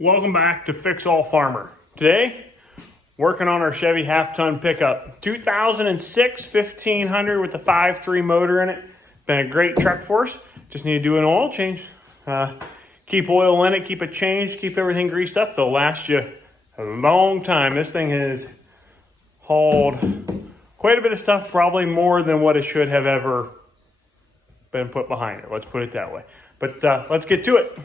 Welcome back to Fixallfarmer. Today, working on our Chevy half-ton pickup. 2006 1500 with the 5.3 motor in it. Been a great truck for us. Just need to do an oil change. Keep oil in it, keep it changed, keep everything greased up. They'll last you a long time. This thing has hauled quite a bit of stuff, probably more than what it should have ever been put behind it. Let's put it that way. But let's get to it.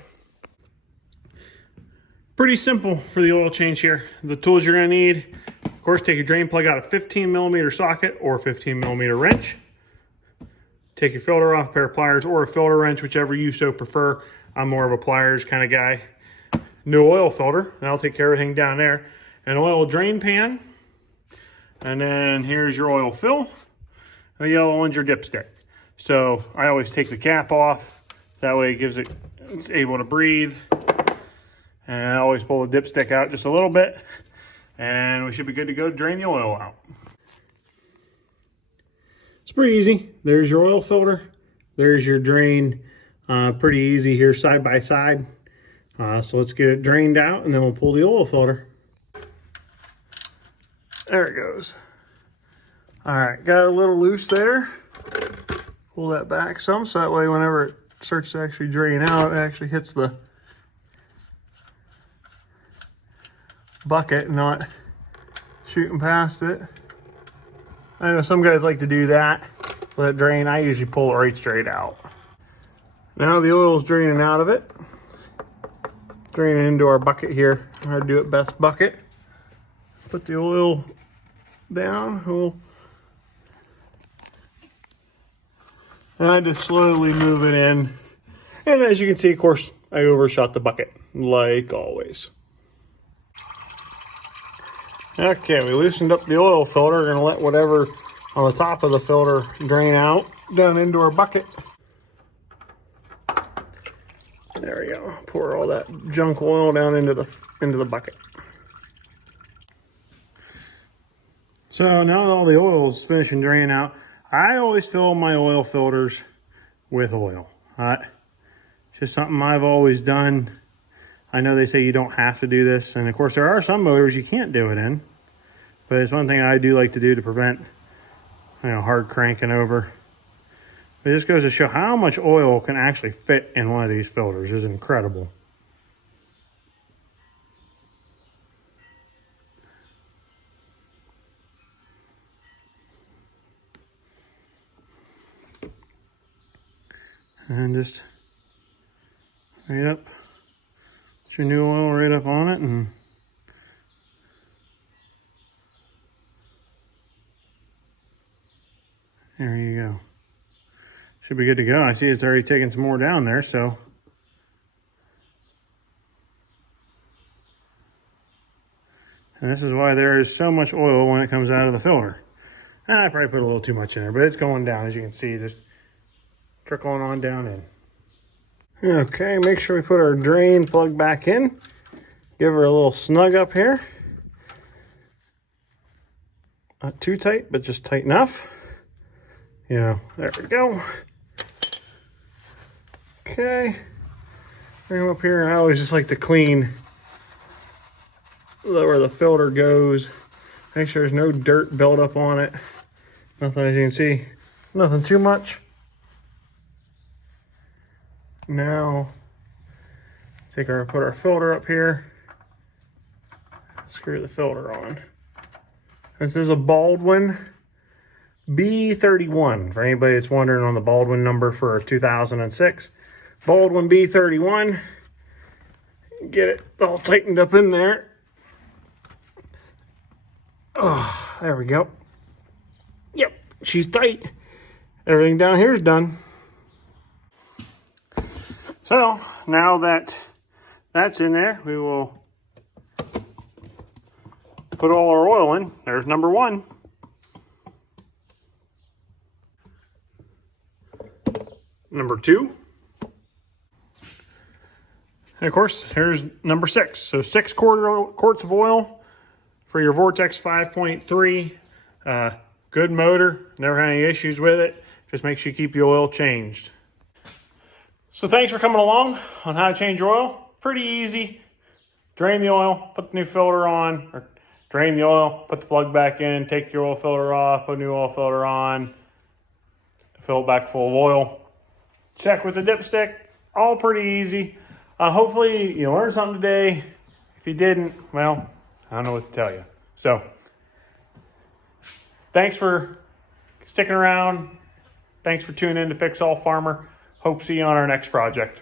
Pretty simple for the oil change here. The tools you're gonna need, of course, take your drain plug out a 15mm socket or 15mm wrench. Take your filter off, a pair of pliers or a filter wrench, whichever you so prefer. I'm more of a pliers kind of guy. No oil filter, that'll take care of everything down there. An oil drain pan. And then here's your oil fill. The yellow one's your dipstick. So I always take the cap off. That way it's able to breathe. And I always pull the dipstick out just a little bit, and we should be good to go to drain the oil out. It's pretty easy. There's your oil filter. There's your drain. Pretty easy here side by side. So let's get it drained out, and then we'll pull the oil filter. There it goes. All right, got a little loose there. Pull that back some, so that way whenever it starts to actually drain out, it actually hits the bucket, not shooting past it. I know some guys like to do that, let it drain. I usually pull it right straight out. Now the oil's draining out of it. Draining into our bucket here. Our Do It Best bucket. Put the oil down. And I just slowly move it in. And as you can see, of course, I overshot the bucket, like always. Okay, we loosened up the oil filter. We're gonna let whatever on the top of the filter drain out down into our bucket. There we go. Pour all that junk oil down into the bucket. So now that all the oil is finishing draining out, I always fill my oil filters with oil. Just something I've always done. I know they say you don't have to do this, and of course there are some motors you can't do it in, but it's one thing I do like to do to prevent, hard cranking over. It just goes to show how much oil can actually fit in one of these filters. It's incredible. And just right up. Put your new oil right up on it, and there you go. Should be good to go. I see it's already taken some more down there, so. And this is why there is so much oil when it comes out of the filter. I probably put a little too much in there, but it's going down, as you can see, just trickling on down in. Okay, make sure we put our drain plug back in. Give her a little snug up here. Not too tight, but just tight enough. There we go. Okay. Bring them up here. I always just like to clean where the filter goes. Make sure there's no dirt buildup on it. Nothing, as you can see, nothing too much. Now, put our filter up here. Screw the filter on. This is a Baldwin B31. For anybody that's wondering on the Baldwin number for 2006. Baldwin B31. Get it all tightened up in there. Oh, there we go. Yep, she's tight. Everything down here is done. So now that that's in there, we will put all our oil in. There's number one. Number two. And of course, here's number 6. So 6 quarts of oil for your Vortec 5.3. Good motor, never had any issues with it. Just make sure you keep your oil changed. So thanks for coming along on how to change your oil. Pretty easy. drain the oil, put the new filter on, or drain the oil, put the plug back in, take your oil filter off, put a new oil filter on, fill it back full of oil. Check with the dipstick. All pretty easy. Hopefully you learned something today. If you didn't, well, I don't know what to tell you. So, thanks for sticking around. Thanks for tuning in to Fixallfarmer. Hope to see you on our next project.